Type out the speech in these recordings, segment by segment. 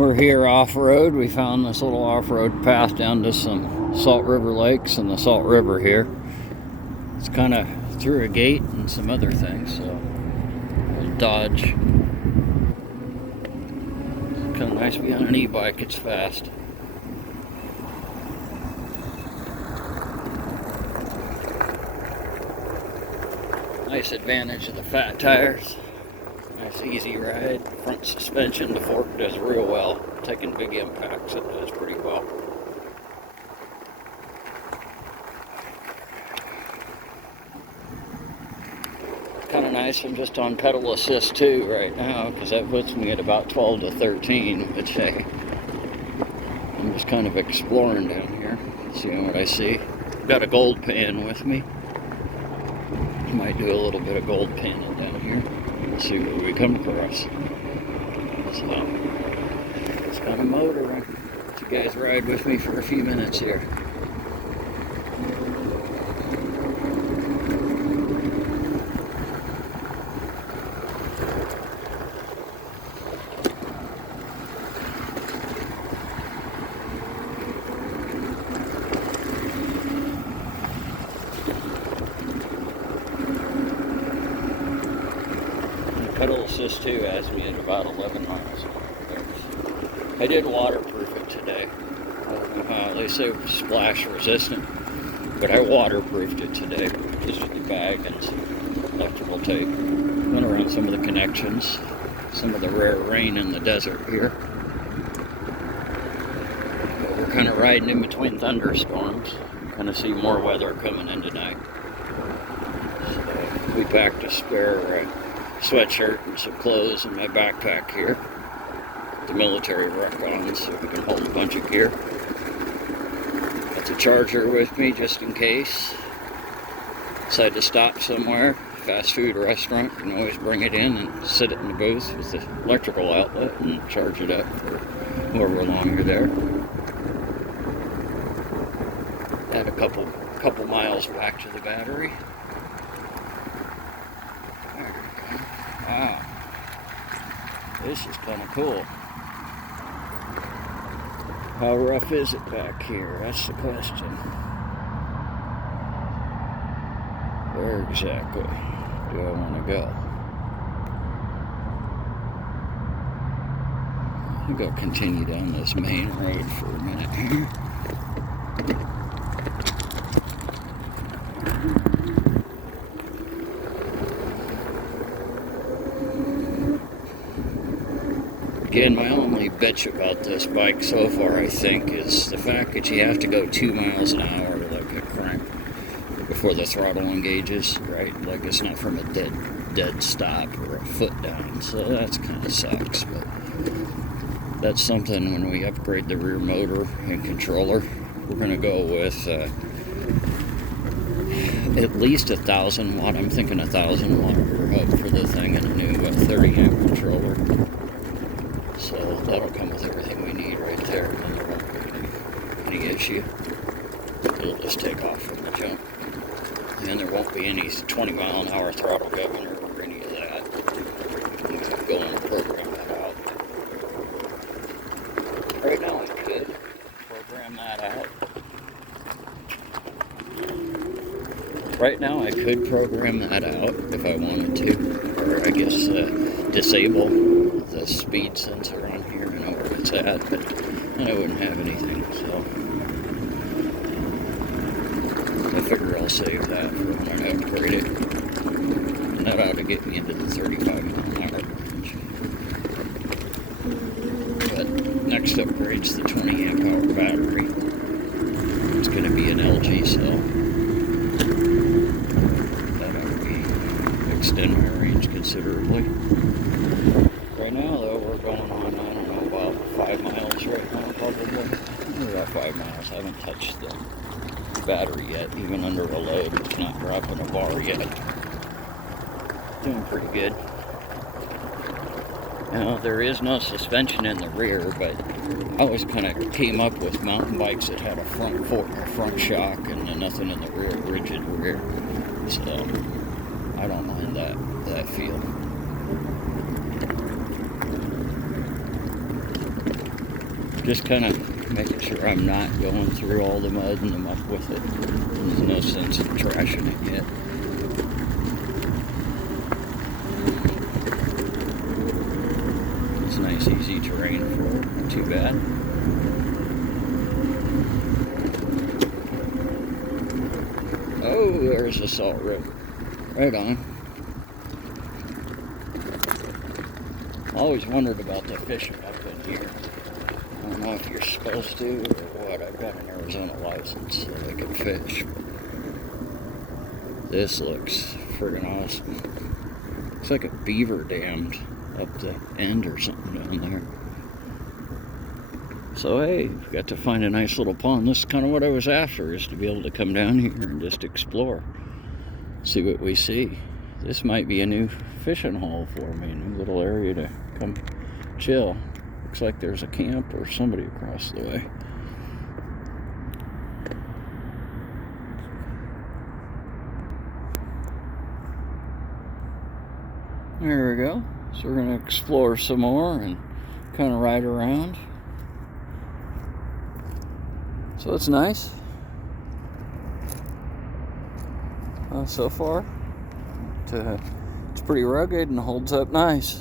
We're here off-road. We found this little off-road path down to some Salt River lakes and the Salt River here. It's kind of through a gate and some other things, so we'll dodge. It's kind of nice to be on an e-bike. It's fast. Nice advantage of the fat tires. Nice easy ride. Front suspension, the fork does real well. Taking big impacts, it does pretty well. Kind of nice. I'm just on pedal assist too right now because that puts me at about 12 to 13, which hey, I'm just kind of exploring down here, seeing what I see. Got a gold pan with me. Might do a little bit of gold panning down here. See what we come across. So, it's kind of motoring. Let you guys ride with me for a few minutes here. Pedal assist 2 has me at about 11 miles an hour. I did waterproof it today. They say it was splash resistant, but I waterproofed it today just with the bag and some electrical tape. Went around some of the connections, some of the rare rain in the desert here. But we're kind of riding in between thunderstorms. Kind of see more weather coming in tonight. So we packed a spare sweatshirt and some clothes in my backpack here. The military ruck on so we can hold a bunch of gear. Got the charger with me just in case. Decide to stop somewhere, fast food restaurant, you can always bring it in and sit it in the booth with the electrical outlet and charge it up for however long you're there. Add a couple miles back to the battery. Wow, this is kind of cool. How rough is it back here? That's the question. Where exactly do I want to go? I think I'll continue down this main road for a minute here. Again, my only bitch about this bike so far, I think, is the fact that you have to go 2 miles an hour like a crank before the throttle engages, right? Like it's not from a dead stop or a foot down, so that's kind of sucks. But that's something when we upgrade the rear motor and controller, we're going to go with at least 1,000 watt. I'm thinking 1,000 watt rear hub for the thing and a new 30 amp controller. So that'll come with everything we need right there, and there won't be any issue. It'll just take off from the jump. And there won't be any 20 mile an hour throttle governor or any of that. I'm going to go and program that out. Right now I could program that out. Right now I could program that out if I wanted to. Or I guess disable the speed sensor on here and know where it's at, but then I wouldn't have anything, so I figure I'll save that for when I upgrade it, and that ought to get me into the 35 mile an hour range. But next upgrade's the 20 amp hour battery. It's going to be an LG cell. That ought to be extend my range considerably. Right now, though, we're going on, I don't know, about 5 miles right now, probably. We're about 5 miles. I haven't touched the battery yet, even under a load. It's not dropping a bar yet. Doing pretty good. Now, there is no suspension in the rear, but I always kind of came up with mountain bikes that had a front shock and nothing in the rear, rigid rear. So, I don't mind that feel. Just kind of making sure I'm not going through all the mud and the muck with it. There's no sense of trashing it yet. It's nice, easy terrain for it. Not too bad. Oh, there's the Salt River. Right on. I always wondered about the fishing up in here. I don't know if you're supposed to or what. I've got an Arizona license so I can fish. This looks friggin' awesome. Looks like a beaver dammed up the end or something down there. So hey, we got to find a nice little pond. This is kind of what I was after, is to be able to come down here and just explore. See what we see. This might be a new fishing hole for me, a new little area to come chill. Looks like there's a camp or somebody across the way. There we go. So we're going to explore some more and kind of ride around. So it's nice. So far. It's pretty rugged and holds up nice.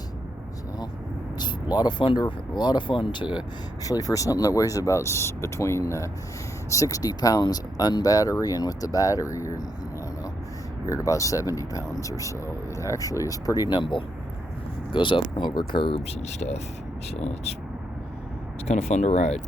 So it's a lot of fun to actually, for something that weighs about between 60 pounds unbattery, and with the battery you're at about 70 pounds or so. It actually is pretty nimble. Goes up over curbs and stuff. So it's kind of fun to ride.